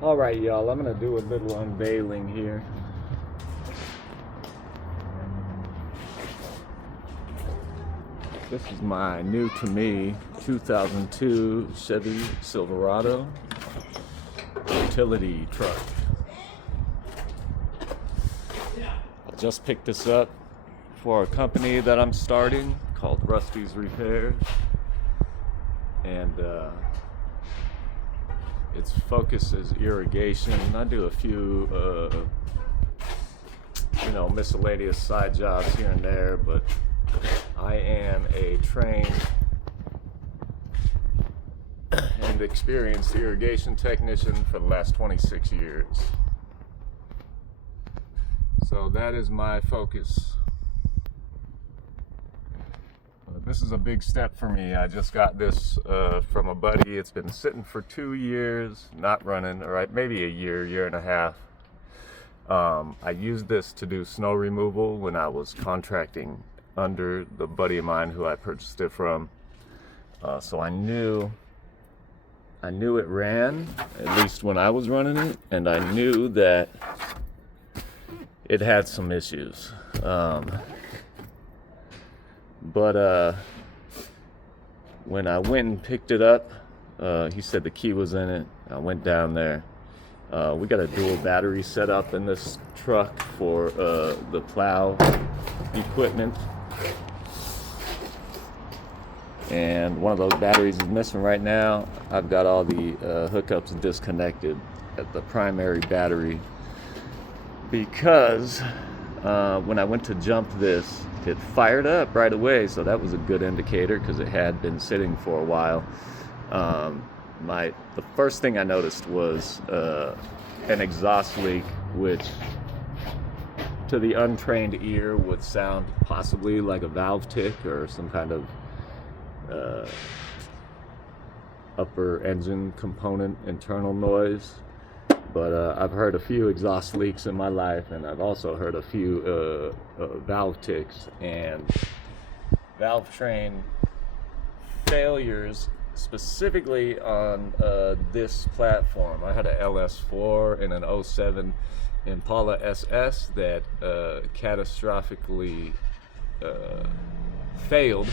All right, y'all, I'm gonna do a little unveiling here. This is my new to me 2002 Chevy Silverado utility truck. I just picked this up for a company that I'm starting called Rusty's Repairs, and its focus is irrigation. I do a few miscellaneous side jobs here and there, but I am a trained and experienced irrigation technician for the last 26 years. So that is my focus. This is a big step for me. I just got this from a buddy. It's been sitting for 2 years, not running, all right, maybe a year and a half. I used this to do snow removal when I was contracting under the buddy of mine who I purchased it from. So I knew it ran, at least when I was running it, and I knew that it had some issues. But when I went and picked it up, he said the key was in it. I went down there. We got a dual battery set up in this truck for the plow equipment. And one of those batteries is missing right now. I've got all the hookups disconnected at the primary battery because when I went to jump this, it fired up right away. So that was a good indicator because it had been sitting for a while. The first thing I noticed was an exhaust leak, which to the untrained ear would sound possibly like a valve tick or some kind of upper engine component internal noise. But I've heard a few exhaust leaks in my life, and I've also heard a few valve ticks and valve train failures, specifically on this platform. I had a LS4 and an 07 Impala SS that catastrophically failed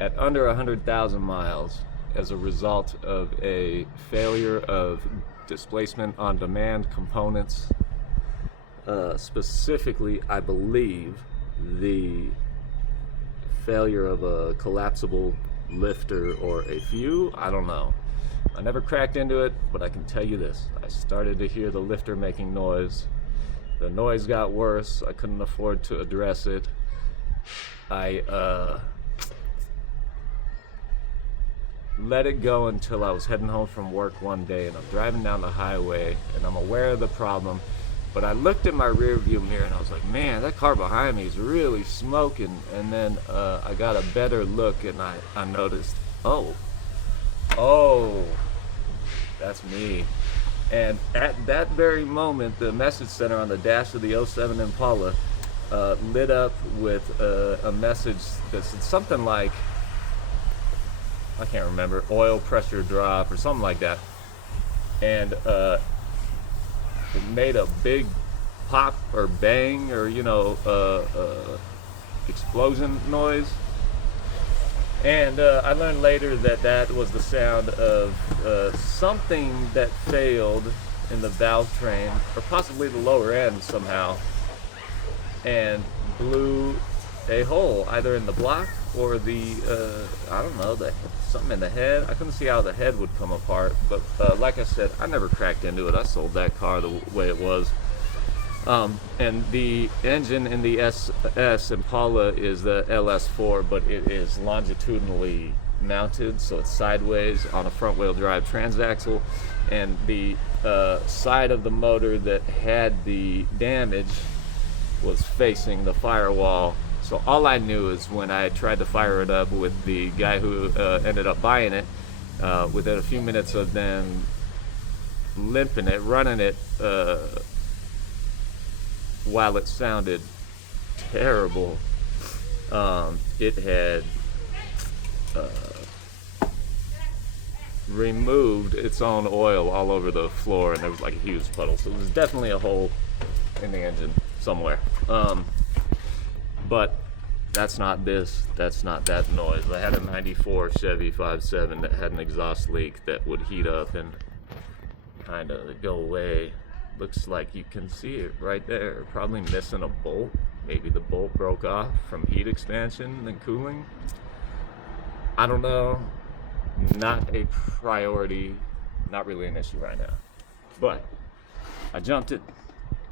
at under 100,000 miles as a result of a failure of displacement on demand components. Specifically, I believe the failure of a collapsible lifter or a few. I don't know. I never cracked into it, but I can tell you this. I started to hear the lifter making noise. The noise got worse. I couldn't afford to address it. I let it go until I was heading home from work one day, and I'm driving down the highway and I'm aware of the problem, but I looked at my rear view mirror and I was like, man, that car behind me is really smoking. And then I got a better look and I noticed, oh, that's me. And at that very moment, the message center on the dash of the 07 Impala lit up with a message that said something like, I can't remember, oil pressure drop or something like that. And it made a big pop or bang or, explosion noise. And I learned later that that was the sound of something that failed in the valve train, or possibly the lower end somehow, and blew a hole either in the block or the something in the head. I couldn't see how the head would come apart, but like I said, I never cracked into it. I sold that car the way it was. And the engine in the SS Impala is the LS4, but it is longitudinally mounted, so it's sideways on a front wheel drive transaxle, and the side of the motor that had the damage was facing the firewall. So all I knew is when I tried to fire it up with the guy who ended up buying it, within a few minutes of them limping it, running it, while it sounded terrible, it had removed its own oil all over the floor, and there was like a huge puddle. So it was definitely a hole in the engine somewhere. But that's not this, that's not that noise. I had a 94 Chevy 5.7 that had an exhaust leak that would heat up and kind of go away. Looks like you can see it right there. Probably missing a bolt. Maybe the bolt broke off from heat expansion and cooling. I don't know. Not a priority. Not really an issue right now. But I jumped it.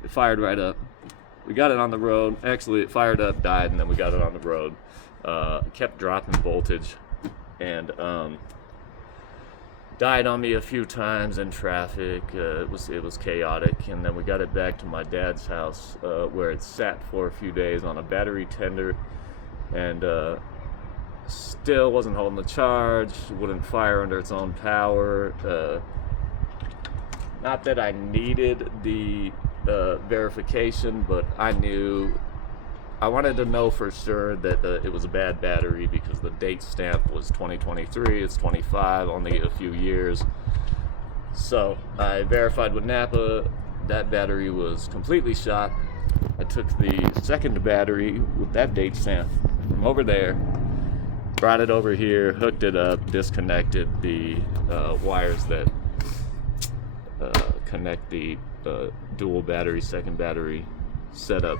It fired right up. We got it on the road. Actually, it fired up, died, and then we got it on the road. Kept dropping voltage, and died on me a few times in traffic. It was chaotic, and then we got it back to my dad's house, where it sat for a few days on a battery tender, and still wasn't holding the charge. Wouldn't fire under its own power. Not that I needed the verification, but I wanted to know for sure that it was a bad battery, because the date stamp was 2023, it's 25, only a few years. So I verified with Napa, that battery was completely shot. I took the second battery with that date stamp from over there, brought it over here, hooked it up, disconnected the wires that connect the dual battery, second battery setup,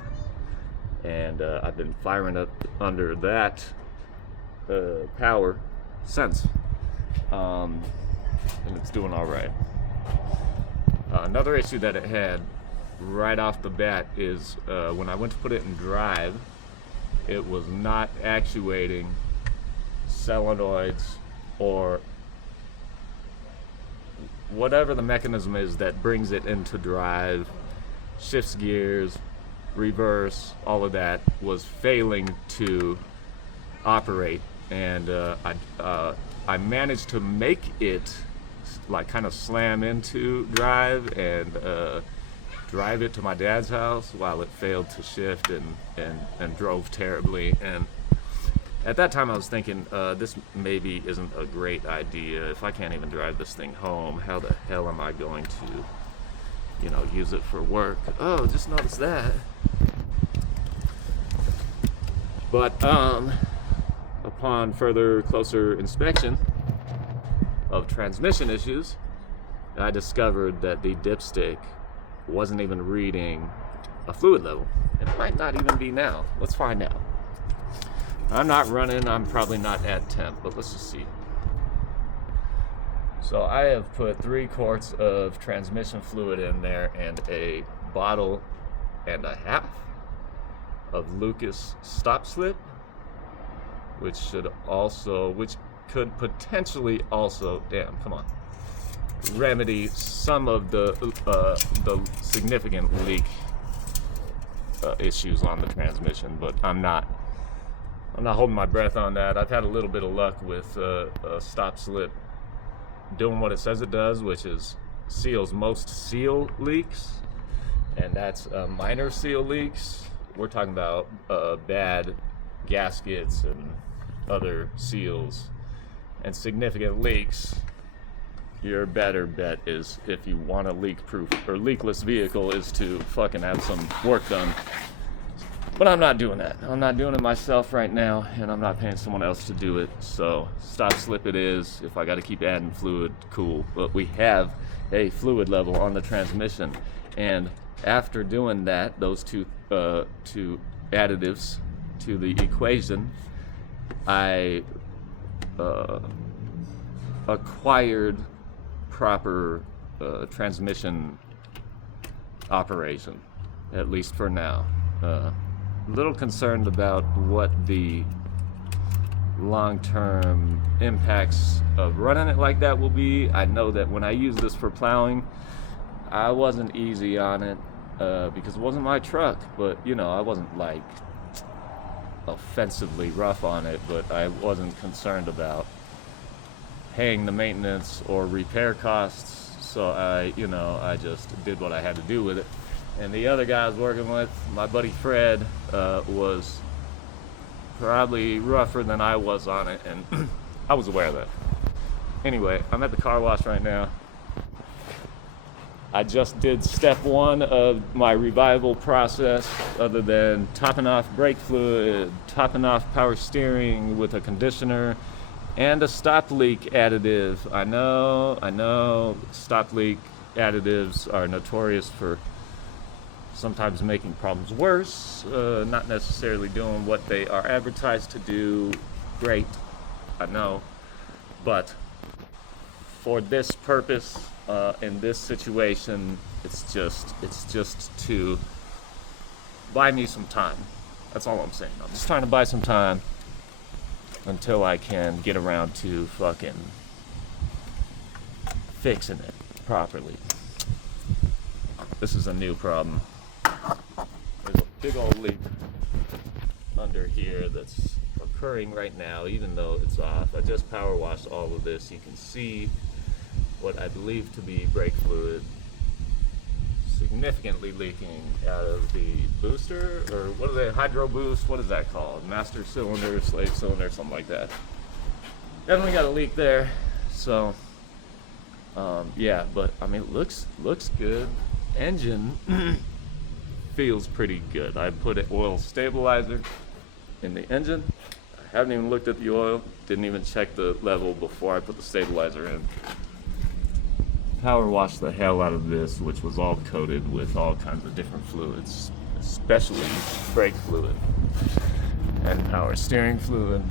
and I've been firing up under that power since, and it's doing all right. Another issue that it had right off the bat is when I went to put it in drive, it was not actuating solenoids or whatever the mechanism is that brings it into drive, shifts gears, reverse, all of that was failing to operate. And I managed to make it like kind of slam into drive and drive it to my dad's house while it failed to shift and drove terribly. And at that time I was thinking, this maybe isn't a great idea. If I can't even drive this thing home, how the hell am I going to, use it for work? Oh, just noticed that. But upon further closer inspection of transmission issues, I discovered that the dipstick wasn't even reading a fluid level. It might not even be now. Let's find out. I'm not running, I'm probably not at temp, but let's just see. So I have put 3 quarts of transmission fluid in there and a bottle and a half of Lucas stop slip, which could potentially also, remedy some of the significant leak issues on the transmission, but I'm not holding my breath on that. I've had a little bit of luck with stop slip doing what it says it does, which is seals most seal leaks, and that's minor seal leaks. We're talking about bad gaskets and other seals, and significant leaks. Your better bet is, if you want a leak-proof or leakless vehicle, is to fucking have some work done. But I'm not doing that. I'm not doing it myself right now, and I'm not paying someone else to do it. So stop slip it is. If I got to keep adding fluid, cool. But we have a fluid level on the transmission, and after doing that, those two additives to the equation, I acquired proper transmission operation, at least for now. A little concerned about what the long-term impacts of running it like that will be. I know that when I use this for plowing, I wasn't easy on it because it wasn't my truck, but I wasn't like offensively rough on it, but I wasn't concerned about paying the maintenance or repair costs, so I just did what I had to do with it. And the other guy I was working with, my buddy Fred, was probably rougher than I was on it, and I was aware of that. Anyway, I'm at the car wash right now. I just did step 1 of my revival process, other than topping off brake fluid, topping off power steering with a conditioner, and a stop leak additive. I know, stop leak additives are notorious for sometimes making problems worse, not necessarily doing what they are advertised to do. Great, I know, but for this purpose, in this situation, it's just to buy me some time. That's all I'm saying. I'm just trying to buy some time until I can get around to fucking fixing it properly. This is a new problem. There's a big old leak under here that's occurring right now, even though it's off. I just power washed all of this. You can see what I believe to be brake fluid significantly leaking out of the booster, or what are they, hydro boost, what is that called? Master cylinder, slave cylinder, something like that. Definitely got a leak there. So yeah, but I mean, it looks good. Engine feels pretty good. I put an oil stabilizer in the engine. I haven't even looked at the oil, didn't even check the level before I put the stabilizer in. Power washed the hell out of this, which was all coated with all kinds of different fluids, especially brake fluid and power steering fluid.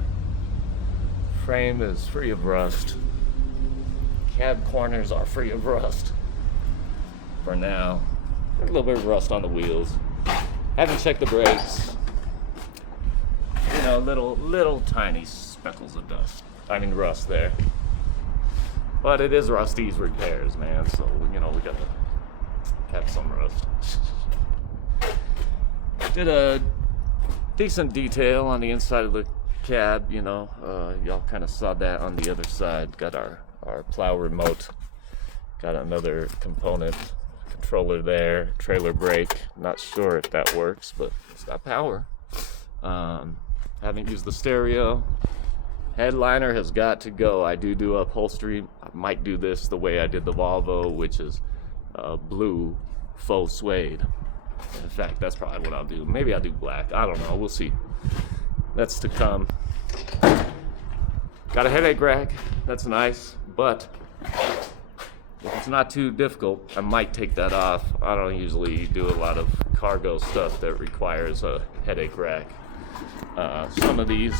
Frame is free of rust. Cab corners are free of rust for now. A little bit of rust on the wheels. Haven't checked the brakes. You know, little tiny speckles of rust there. But it is Rusty's repairs, man, so, you know, we gotta have some rust. Did a decent detail on the inside of the cab, you know. Y'all kind of saw that on the other side. Got our plow remote. Got another component, controller there, trailer brake. Not sure if that works, but it's got power. Haven't used the stereo. Headliner has got to go. I do upholstery. I might do this the way I did the Volvo, which is blue faux suede. In fact, that's probably what I'll do. Maybe I'll do black. I don't know. We'll see. That's to come. Got a headache rack. That's nice. But if it's not too difficult, I might take that off. I don't usually do a lot of cargo stuff that requires a headache rack. Some of these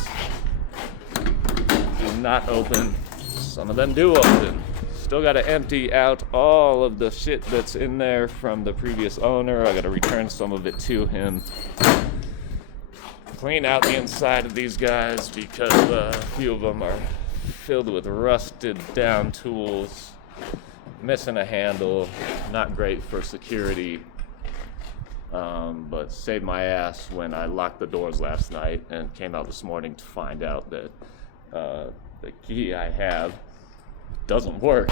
do not open. Some of them do open. Still got to empty out all of the shit that's in there from the previous owner. I got to return some of it to him. Clean out the inside of these guys because a few of them are filled with rusted down tools, missing a handle. Not great for security, but saved my ass when I locked the doors last night and came out this morning to find out that the key I have doesn't work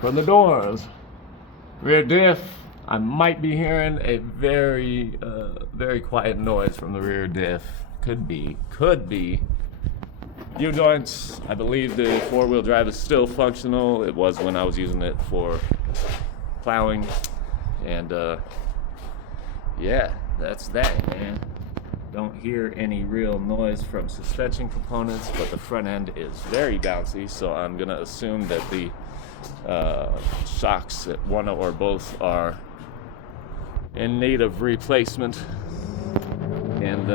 for the doors. Rear diff. I might be hearing a very quiet noise from the rear diff. Could be. U-joints. I believe the four-wheel drive is still functional. It was when I was using it for plowing. And yeah, that's that, man. Don't hear any real noise from suspension components, but the front end is very bouncy, so I'm gonna assume that the shocks at one or both are in need of replacement. And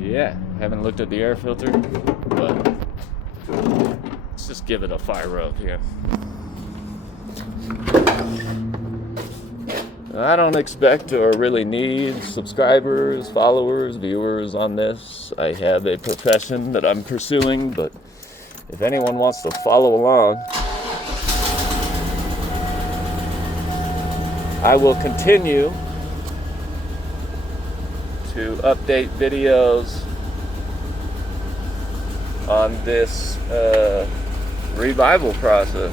yeah, haven't looked at the air filter, but let's just give it a fire up here. I don't expect or really need subscribers, followers, viewers on this. I have a profession that I'm pursuing, but if anyone wants to follow along, I will continue to update videos on this revival process.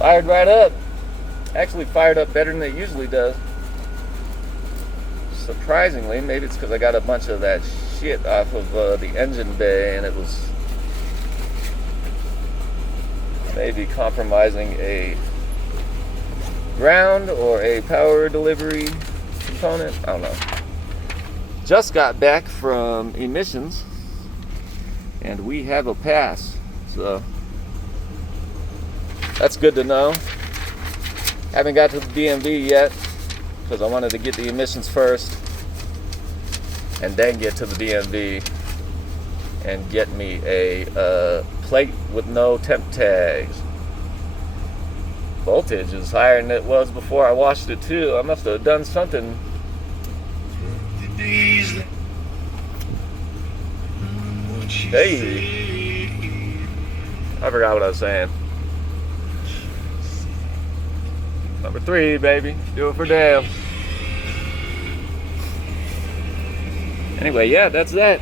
Fired right up. Actually fired up better than it usually does. Surprisingly, maybe it's because I got a bunch of that shit off of the engine bay, and it was maybe compromising a ground or a power delivery component. I don't know. Just got back from emissions, and we have a pass, so that's good to know. Haven't got to the DMV yet because I wanted to get the emissions first and then get to the DMV and get me a plate with no temp tags. Voltage is higher than it was before I washed it too. I must have done something. Hey, I forgot what I was saying. Number 3, baby. Do it for Dale. Anyway, yeah, that's that.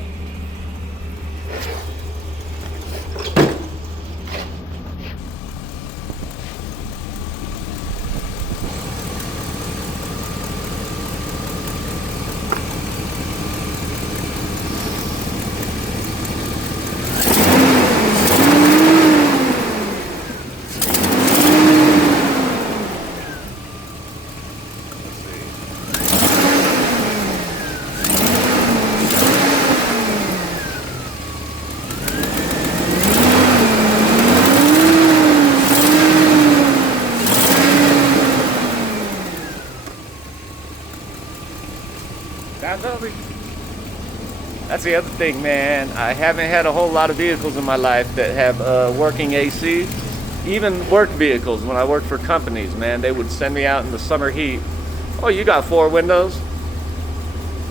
That's the other thing, man. I haven't had a whole lot of vehicles in my life that have working AC. Even work vehicles, when I worked for companies, man, they would send me out in the summer heat. Oh, you got 4 windows?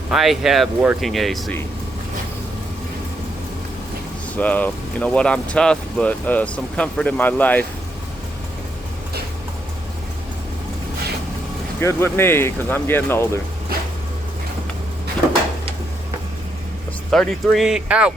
I have working AC. So, you know what, I'm tough, but some comfort in my life. It's good with me, because I'm getting older. 33 out.